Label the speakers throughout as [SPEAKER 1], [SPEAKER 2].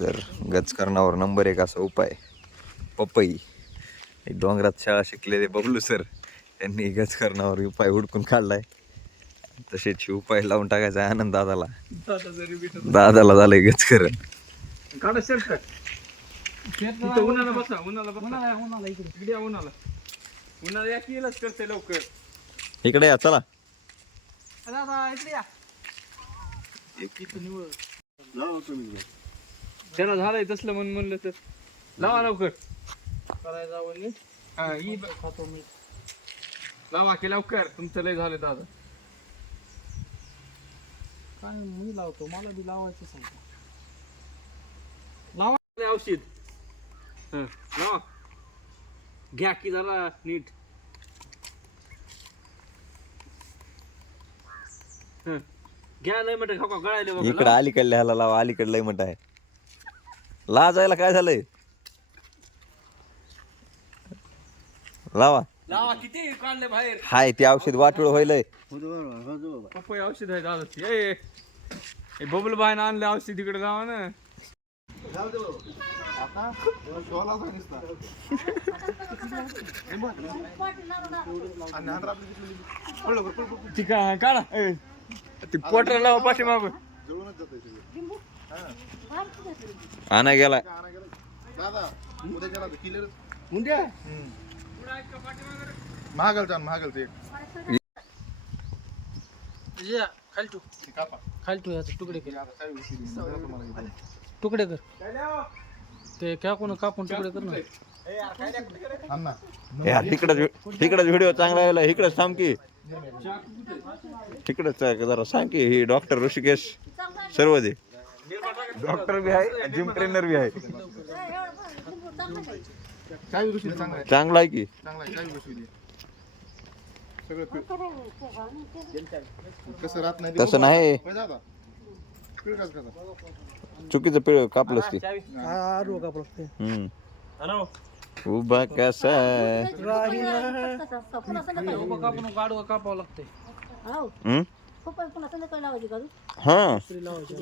[SPEAKER 1] तर गजकरणावर नंबर एक असा उपाय. पपई. डोंगरात शाळा शिकलेले बबलू सर यांनी गजकरणावर उपाय हुडकून काढलाय. तसेच हे उपाय लावून टाकायचा आनंद दादाला. दादाला झालंय गजकरण.
[SPEAKER 2] काढा शर्ट तिथं उन्हाला बसा उन्हाला बसा. उन्हाला उन्हाला इकडे. इकडे या उन्हाला. उन्हाला या की येलच करते लवकर.
[SPEAKER 1] इकडे या चला.
[SPEAKER 2] दादा इकडे या. त्याला झालंय तसलं म्हणून म्हणलं तर. लावा लवकर. करायचं हा ही ब- खातो मी. लावा की लवकर. तुमचं लय झालं दादा.
[SPEAKER 3] काय मी लावतो? मला बी लावायचं सांग
[SPEAKER 2] लय औषध. हं, लावा. घ्या की झाला नीट. हं, घ्या लय म्हटलं खाऊ गळायले बघा.
[SPEAKER 1] इकडे अलीकडल्या ह्याला लावा. अलीकडे लय म्हणत आहे. लाजायला काय झालंय? लावा.
[SPEAKER 2] लावा किती काढले बाहेर?
[SPEAKER 1] हाय ते औषध वाटोळ होईलय
[SPEAKER 2] पपई औषध आहे दादा ए ए बबल बाय आणले औषध तिकडे लावा ना ती का काढा. ए, ती पोटर लावा पाठीमाग.
[SPEAKER 1] आणा गेला.
[SPEAKER 4] महागाल जाण महागाल ते
[SPEAKER 3] या खाली ठेव खाली ठेव याचे तुकडे कर. तुकडे कर. ते काय कोण कापून तुकडे कर ना?
[SPEAKER 4] अण्णा
[SPEAKER 1] या तिकडच तिकडच व्हिडिओ चांगला यायला इकडच थांब की. तिकडच जरा सांग की ही डॉक्टर ऋषिकेश सर्व दे डॉक्टर बी आहे जिम ट्रेनर बी आहे.
[SPEAKER 4] चांगला आहे
[SPEAKER 1] चांगला आहे की? तसं नाही. चुकीचं पिळ कापलंस की. हम्म. उभा कसा?
[SPEAKER 3] कापावं लागते
[SPEAKER 1] हम्म? हा.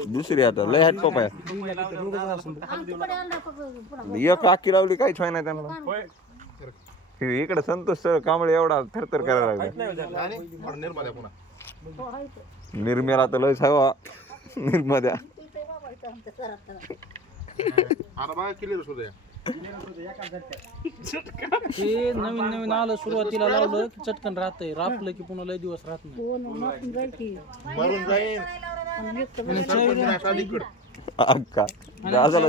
[SPEAKER 1] दुसरी आता लय हात पपाय एक आखी लावली काहीच नाही त्यांना. हे इकडे संतोष सर कांबळे एवढा थरथर करायला लागला.
[SPEAKER 4] निर्मल आहे
[SPEAKER 1] निर्म्याला तर लयच हवा. निर्मद्या
[SPEAKER 3] ते नवीन नवीन आलं सुरुवातीला लावलं की चटकन राहतंय. रापलं की पुन्हा लय दिवस राहत नाही.
[SPEAKER 4] मरून जाईन सरपंच नाही
[SPEAKER 1] अक्का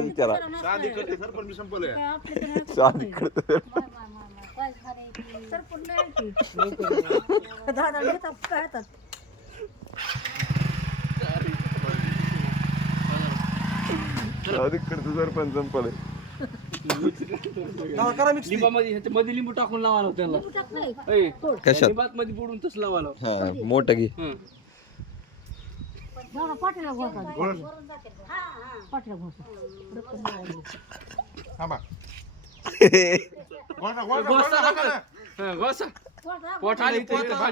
[SPEAKER 1] विचारा
[SPEAKER 4] ते
[SPEAKER 1] करतो करतो. सरपंच संपले
[SPEAKER 2] लिंबामध्ये ह्याच्या मध्ये लिंबू टाकून लावा लाव त्याला. ए,
[SPEAKER 1] कशात?
[SPEAKER 2] लिंबात मध्ये बुडून तसं लावा लाव.
[SPEAKER 1] हा मोठं घे.
[SPEAKER 2] हं.
[SPEAKER 4] थांबा. गोळा, गोळा,
[SPEAKER 2] गोसा
[SPEAKER 4] गोळा, गोळा,
[SPEAKER 2] हं, गोसा पोटाला इथे इथे
[SPEAKER 4] हात.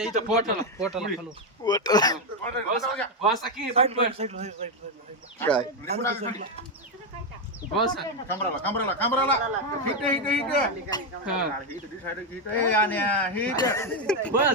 [SPEAKER 3] इथं पोटाला पोटाला खालू
[SPEAKER 1] काय
[SPEAKER 4] कमराला कमराला कमराला
[SPEAKER 2] बस